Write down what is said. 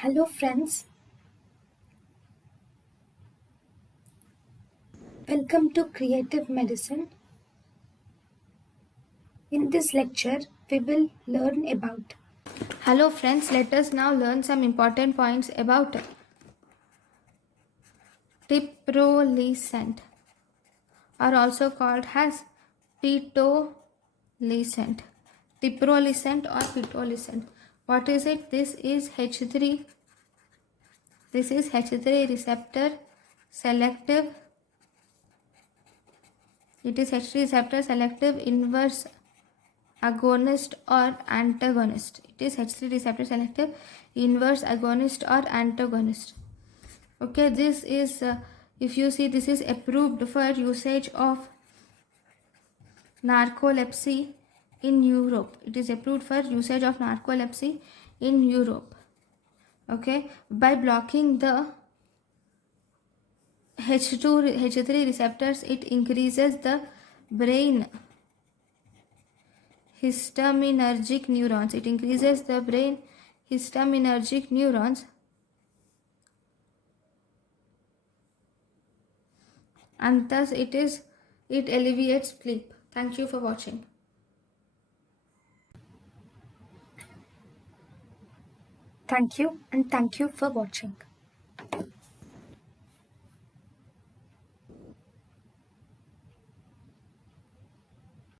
Hello friends, welcome to Creative Medicine. In this lecture, we will learn about. Hello friends, let us now learn some important points about Tiprolisant, or also called as Pitolisant. Tiprolisant or Pitolisant. What is it? This is H3 receptor selective. It is H3 receptor selective inverse agonist or antagonist. It is H3 receptor selective inverse agonist or antagonist. Okay, this is if you see, this is approved for usage of narcolepsy in Europe. It is approved for usage of narcolepsy in Europe. Okay, by blocking the H3 receptors, it increases the brain histaminergic neurons. It increases the brain histaminergic neurons, and thus it alleviates sleep. Thank you for watching. Thank you and thank you for watching.